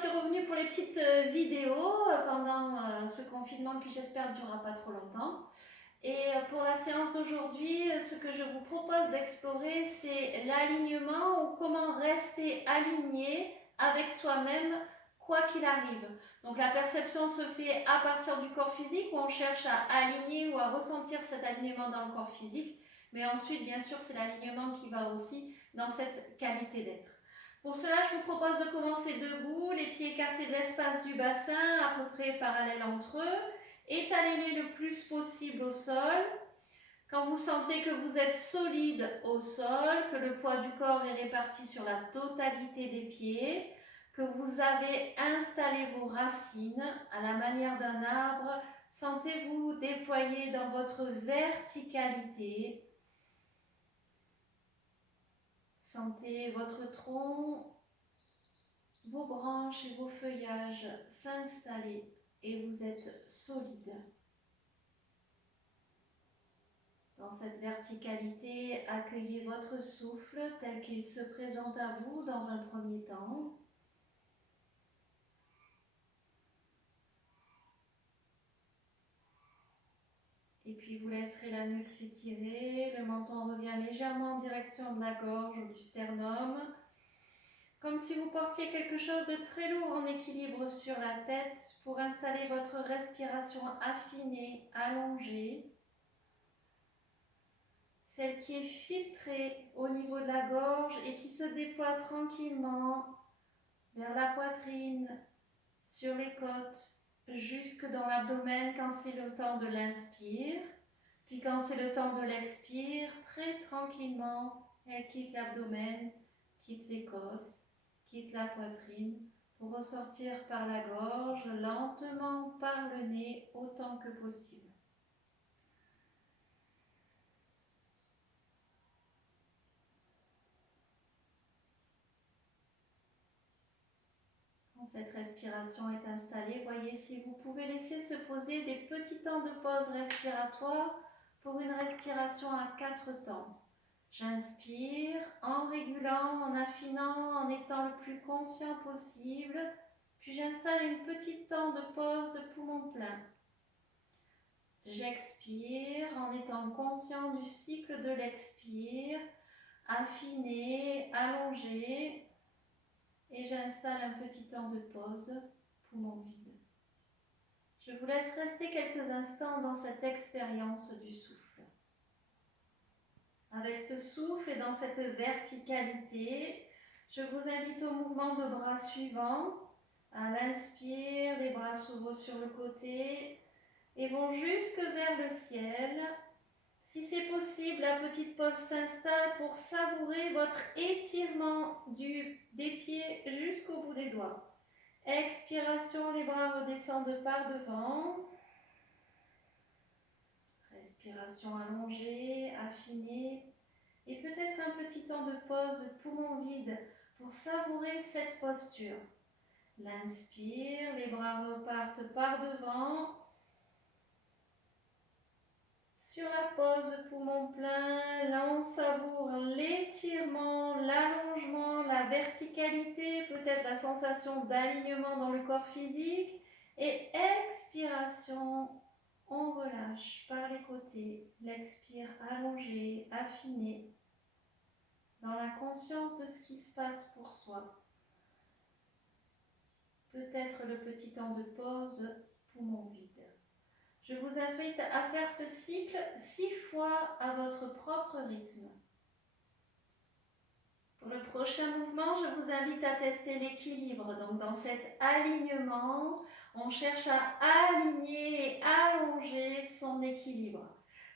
voici revenue pour les petites vidéos pendant ce confinement qui j'espère ne durera pas trop longtemps. Et pour la séance d'aujourd'hui, ce que je vous propose d'explorer, c'est l'alignement ou comment rester aligné avec soi-même quoi qu'il arrive. Donc la perception se fait à partir du corps physique où on cherche à aligner ou à ressentir cet alignement dans le corps physique. Mais ensuite, bien sûr, c'est l'alignement qui va aussi dans cette qualité d'être. Pour cela, je vous propose de commencer debout, les pieds écartés de l'espace du bassin, à peu près parallèles entre eux. Étalez-les le plus possible au sol. Quand vous sentez que vous êtes solide au sol, que le poids du corps est réparti sur la totalité des pieds, que vous avez installé vos racines à la manière d'un arbre, sentez-vous déployer dans votre verticalité. Sentez votre tronc, vos branches et vos feuillages s'installer et vous êtes solide. Dans cette verticalité, accueillez votre souffle tel qu'il se présente à vous dans un premier temps. Et puis vous laisserez la nuque s'étirer, le menton revient légèrement en direction de la gorge ou du sternum. Comme si vous portiez quelque chose de très lourd en équilibre sur la tête pour installer votre respiration affinée, allongée. Celle qui est filtrée au niveau de la gorge et qui se déploie tranquillement vers la poitrine, sur les côtes, jusque dans l'abdomen quand c'est le temps de l'inspire. Puis quand c'est le temps de l'expire, très tranquillement, elle quitte l'abdomen, quitte les côtes, quitte la poitrine pour ressortir par la gorge, lentement par le nez autant que possible. Quand cette respiration est installée, voyez si vous pouvez laisser se poser des petits temps de pause respiratoire pour une respiration à 4 temps. J'inspire en régulant, en affinant, en étant le plus conscient possible. Puis j'installe une petite temps de pause de poumon plein. J'expire en étant conscient du cycle de l'expire, affiné, allongé. Et j'installe un petit temps de pause, poumon vide. Je vous laisse rester quelques instants dans cette expérience du souffle. Avec ce souffle et dans cette verticalité, je vous invite au mouvement de bras suivant. À l'inspire, les bras s'ouvrent sur le côté et vont jusque vers le ciel. Si c'est possible, la petite pause s'installe pour savourer votre étirement des pieds jusqu'au bout des doigts. Expiration, les bras redescendent par devant. Respiration allongée, affinée. Et peut-être un petit temps de pause, poumon vide, pour savourer cette posture. L'inspire, les bras repartent par devant. Sur la pause, poumon plein, là on savoure l'étirement, l'allongement, la verticalité, peut-être la sensation d'alignement dans le corps physique. Et expiration, on relâche par les côtés, l'expire allongé, affiné, dans la conscience de ce qui se passe pour soi. Peut-être le petit temps de pause, poumon vide. Je vous invite à faire ce cycle 6 fois à votre propre rythme. Pour le prochain mouvement, je vous invite à tester l'équilibre. Donc dans cet alignement, on cherche à aligner et allonger son équilibre,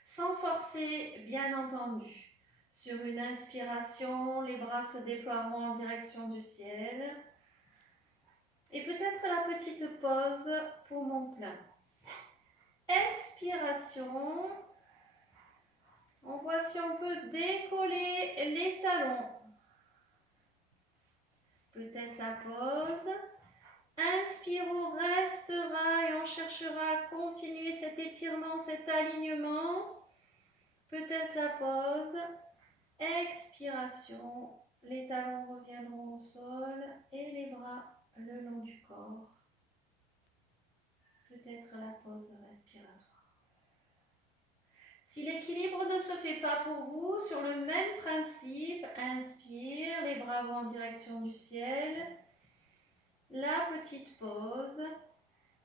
sans forcer bien entendu. Sur une inspiration, les bras se déploieront en direction du ciel. Et peut-être la petite pause, poumon plein. Expiration, on voit si on peut décoller les talons. Peut-être la pause. Inspire, on restera et on cherchera à continuer cet étirement, cet alignement. Peut-être la pause. Expiration, les talons reviendront au sol et les bras le long du corps. Peut-être la pause respiratoire. Si l'équilibre ne se fait pas pour vous, sur le même principe, inspire, les bras vont en direction du ciel. La petite pause.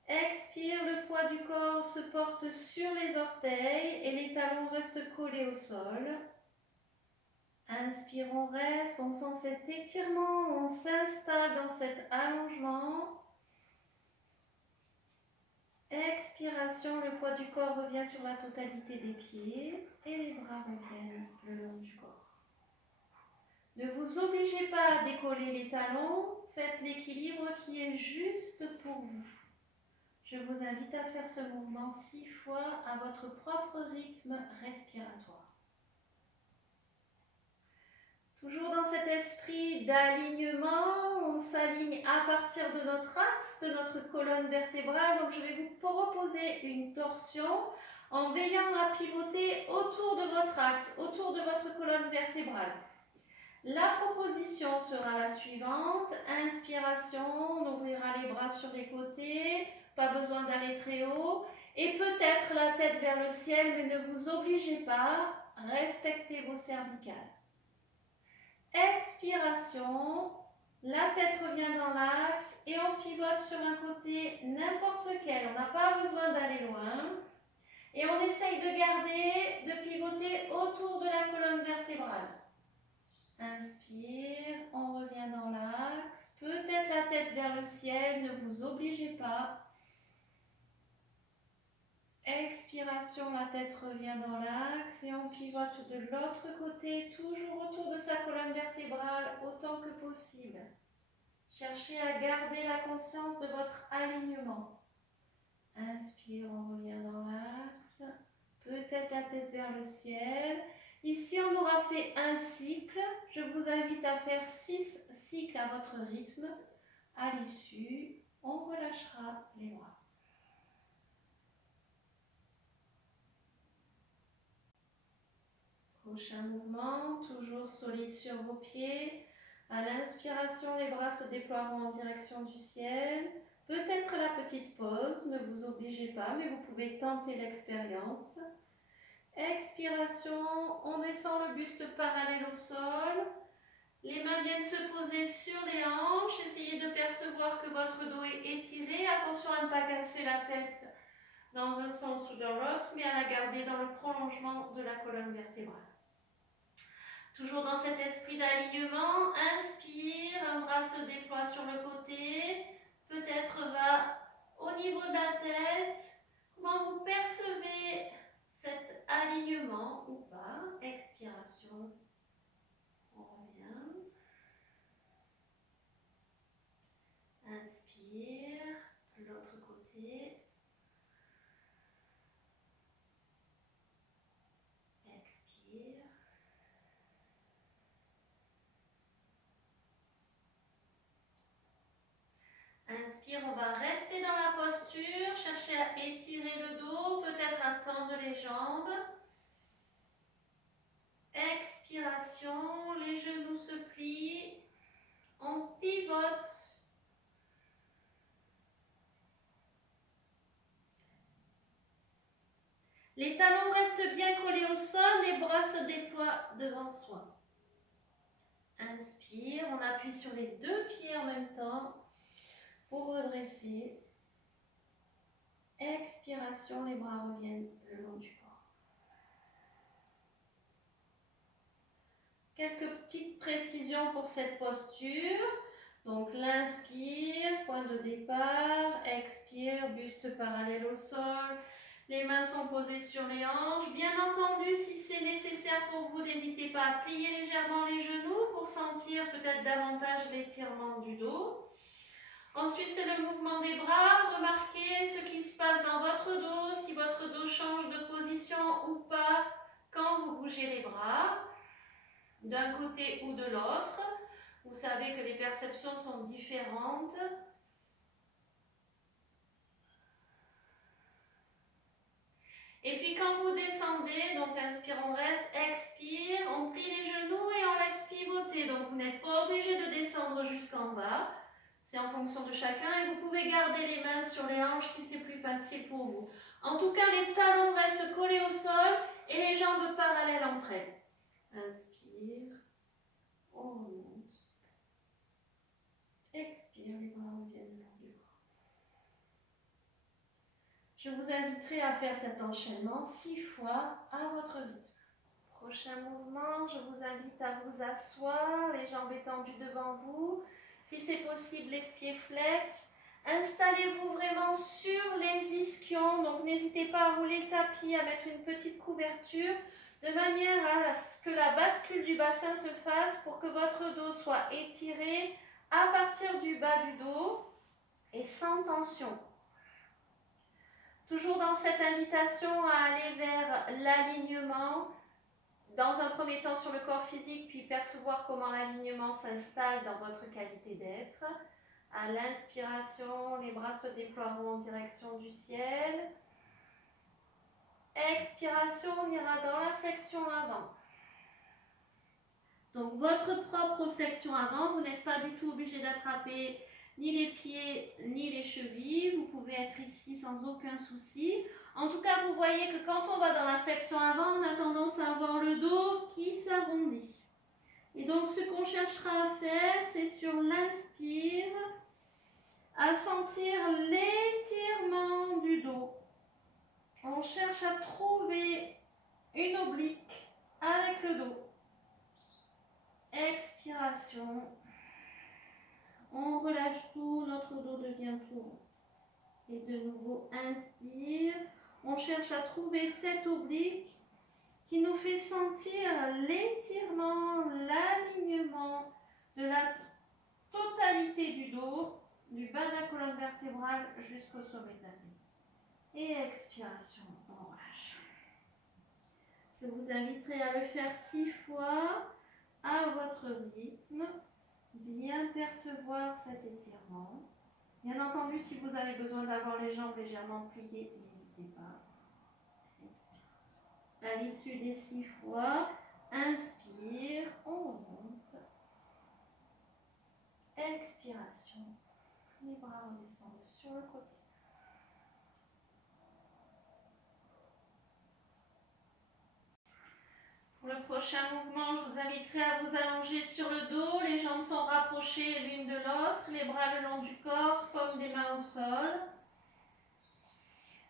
Expire, le poids du corps se porte sur les orteils et les talons restent collés au sol. Inspire, on reste, on sent cet étirement, on s'installe dans cet allongement. Expiration, le poids du corps revient sur la totalité des pieds et les bras reviennent le long du corps. Ne vous obligez pas à décoller les talons, faites l'équilibre qui est juste pour vous. Je vous invite à faire ce mouvement 6 fois à votre propre rythme respiratoire. Toujours dans cet esprit d'alignement, on s'aligne à partir de notre axe, de notre colonne vertébrale. Donc je vais vous proposer une torsion en veillant à pivoter autour de votre axe, autour de votre colonne vertébrale. La proposition sera la suivante. Inspiration, on ouvrira les bras sur les côtés, pas besoin d'aller très haut. Et peut-être la tête vers le ciel, mais ne vous obligez pas, respectez vos cervicales. Expiration, la tête revient dans l'axe et on pivote sur un côté n'importe lequel. On n'a pas besoin d'aller loin. Et on essaye de garder, de pivoter autour de la colonne vertébrale. Inspire, on revient dans l'axe. Peut-être la tête vers le ciel, ne vous obligez pas. Expiration, la tête revient dans l'axe et on pivote de l'autre côté, toujours autour de sa colonne vertébrale autant que possible. Cherchez à garder la conscience de votre alignement. Inspire, on revient dans l'axe. Peut-être la tête vers le ciel. Ici, on aura fait un cycle. Je vous invite à faire 6 cycles à votre rythme. À l'issue, on relâchera les bras. Prochain mouvement, toujours solide sur vos pieds. À l'inspiration, les bras se déploieront en direction du ciel. Peut-être la petite pause, ne vous obligez pas, mais vous pouvez tenter l'expérience. Expiration, on descend le buste parallèle au sol. Les mains viennent se poser sur les hanches. Essayez de percevoir que votre dos est étiré. Attention à ne pas casser la tête dans un sens ou dans l'autre, mais à la garder dans le prolongement de la colonne vertébrale. Toujours dans cet esprit d'alignement, inspire, un bras se déploie sur le côté, peut-être va au niveau de la tête. Comment vous percevez cet alignement ou pas? Expiration, on revient. Inspire, l'autre côté. Expire. Inspire, on va rester dans la posture, chercher à étirer le dos, peut-être à tendre les jambes. Expiration, les genoux se plient, on pivote. Les talons restent bien collés au sol, les bras se déploient devant soi. Inspire, on appuie sur les 2 pieds en même temps pour redresser. Expiration, les bras reviennent le long du corps. Quelques petites précisions pour cette posture. Donc l'inspire, point de départ, expire, buste parallèle au sol. Les mains sont posées sur les hanches. Bien entendu, si c'est nécessaire pour vous, n'hésitez pas à plier légèrement les genoux pour sentir peut-être davantage l'étirement du dos. Ensuite, c'est le mouvement des bras. Remarquez ce qui se passe dans votre dos, si votre dos change de position ou pas quand vous bougez les bras, d'un côté ou de l'autre. Vous savez que les perceptions sont différentes. Et puis quand vous descendez, donc inspire, on reste, expire, on plie les genoux et on laisse pivoter. Donc vous n'êtes pas obligé de descendre jusqu'en bas. C'est en fonction de chacun et vous pouvez garder les mains sur les hanches si c'est plus facile pour vous. En tout cas, les talons restent collés au sol et les jambes parallèles entre elles. Inspire, on remonte. Expire, les bras reviennent le long du corps. Je vous inviterai à faire cet enchaînement 6 fois à votre rythme. Prochain mouvement, je vous invite à vous asseoir, les jambes étendues devant vous. Si c'est possible, les pieds flex. Installez-vous vraiment sur les ischions, donc n'hésitez pas à rouler le tapis, à mettre une petite couverture, de manière à ce que la bascule du bassin se fasse pour que votre dos soit étiré à partir du bas du dos et sans tension. Toujours dans cette invitation à aller vers l'alignement, dans un premier temps sur le corps physique, puis percevoir comment l'alignement s'installe dans votre qualité d'être. À l'inspiration, les bras se déploieront en direction du ciel. Expiration, on ira dans la flexion avant. Donc votre propre flexion avant, vous n'êtes pas du tout obligé d'attraper ni les pieds ni les chevilles. Vous pouvez être ici sans aucun souci. En tout cas, vous voyez que quand on va dans la flexion avant, on a tendance à avoir le dos qui s'arrondit. Et donc ce qu'on cherchera à faire, c'est sur l'inspire, à sentir l'étirement du dos. On cherche à trouver une oblique avec le dos. Expiration. On relâche tout, notre dos devient tout rond. Et de nouveau, inspire. On cherche à trouver cette oblique qui nous fait sentir l'étirement, l'alignement de la totalité du dos, du bas de la colonne vertébrale jusqu'au sommet de la tête. Et expiration, on relâche. Je vous inviterai à le faire 6 fois à votre rythme. Bien percevoir cet étirement. Bien entendu, si vous avez besoin d'avoir les jambes légèrement pliées, n'hésitez pas. Expiration. À l'issue des 6 fois, inspire, on remonte. Expiration. Les bras redescendent sur le côté. Pour le prochain mouvement, je vous inviterai à vous allonger sur le dos. Les jambes sont rapprochées l'une de l'autre, les bras le long du corps, paume des mains au sol.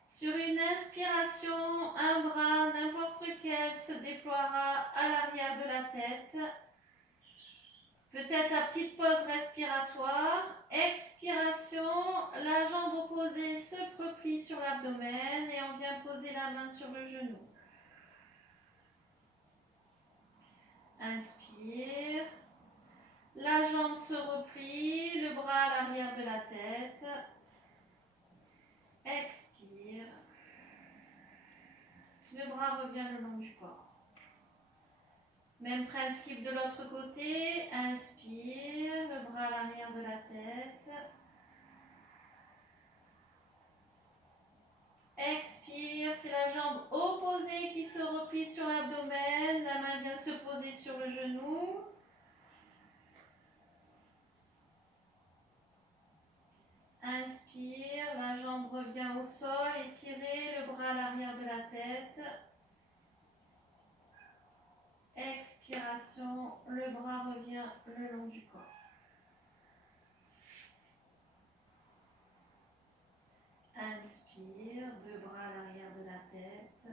Sur une inspiration, un bras, n'importe lequel, se déploiera à l'arrière de la tête. Peut-être la petite pause respiratoire. Expiration, la jambe opposée se replie sur l'abdomen et on vient poser la main sur le genou. Inspire, la jambe se replie, le bras à l'arrière de la tête. Expire, le bras revient le long du corps. Même principe de l'autre côté, inspire, le bras à l'arrière de la tête. Expire, c'est la jambe opposée qui se replie sur l'abdomen, la main vient se poser sur le genou. Inspire, la jambe revient au sol, étirez le bras à l'arrière de la tête. Expiration, le bras revient le long du corps. Inspire, deux bras à l'arrière de la tête.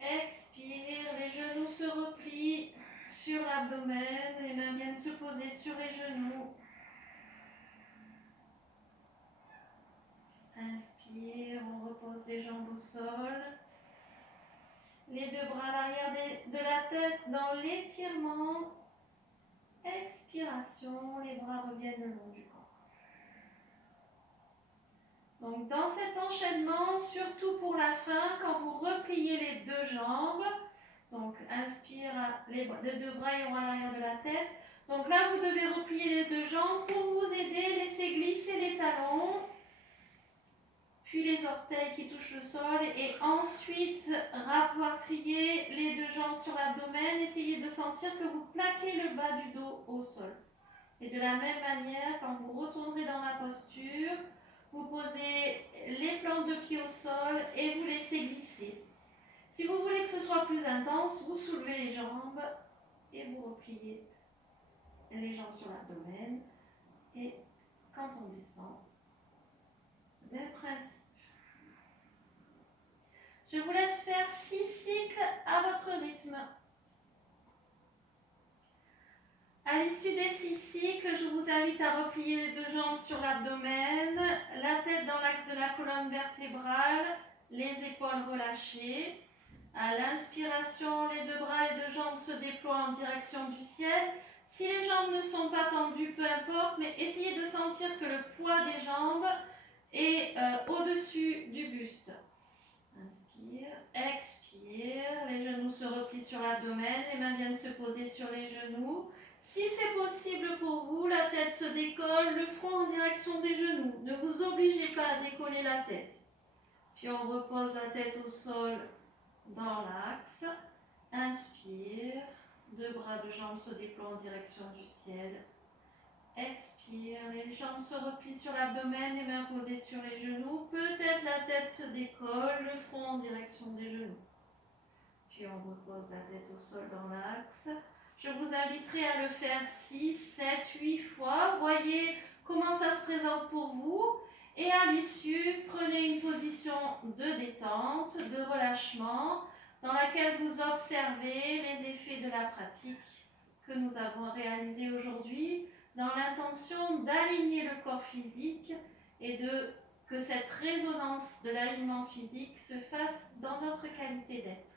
Expire, les genoux se replient sur l'abdomen, les mains viennent se poser sur les genoux. Inspire, on repose les jambes au sol. Les deux bras à l'arrière de la tête dans l'étirement. Expiration, les bras reviennent le long du corps. Donc dans cet enchaînement, surtout pour la fin, quand vous repliez les deux jambes, donc inspire, les deux bras iront à l'arrière de la tête. Donc là, vous devez replier les deux jambes pour vous aider, laisser glisser les talons. puis les orteils qui touchent le sol et ensuite rapatrier les deux jambes sur l'abdomen. Essayez de sentir que vous plaquez le bas du dos au sol. Et de la même manière, quand vous retournerez dans la posture, vous posez les plantes de pied au sol et vous laissez glisser. Si vous voulez que ce soit plus intense, vous soulevez les jambes et vous repliez les jambes sur l'abdomen. Et quand on descend, même principe. Je vous laisse faire 6 cycles à votre rythme. À l'issue des 6 cycles, je vous invite à replier les deux jambes sur l'abdomen, la tête dans l'axe de la colonne vertébrale, les épaules relâchées. À l'inspiration, les deux bras et les deux jambes se déploient en direction du ciel. Si les jambes ne sont pas tendues, peu importe, mais essayez de sentir que le poids des jambes est au-dessus du buste. Inspire, expire, les genoux se replient sur l'abdomen, les mains viennent se poser sur les genoux. Si c'est possible pour vous, la tête se décolle, le front en direction des genoux. Ne vous obligez pas à décoller la tête. Puis on repose la tête au sol dans l'axe. Inspire, deux bras, deux jambes se déploient en direction du ciel. Expire, les jambes se replient sur l'abdomen, les mains posées sur les genoux. Peut-être la tête se décolle, le front en direction des genoux. Puis on repose la tête au sol dans l'axe. Je vous inviterai à le faire 6, 7, 8 fois. Voyez comment ça se présente pour vous. Et à l'issue, prenez une position de détente, de relâchement, dans laquelle vous observez les effets de la pratique que nous avons réalisée aujourd'hui, dans l'intention d'aligner le corps physique et que cette résonance de l'alignement physique se fasse dans notre qualité d'être.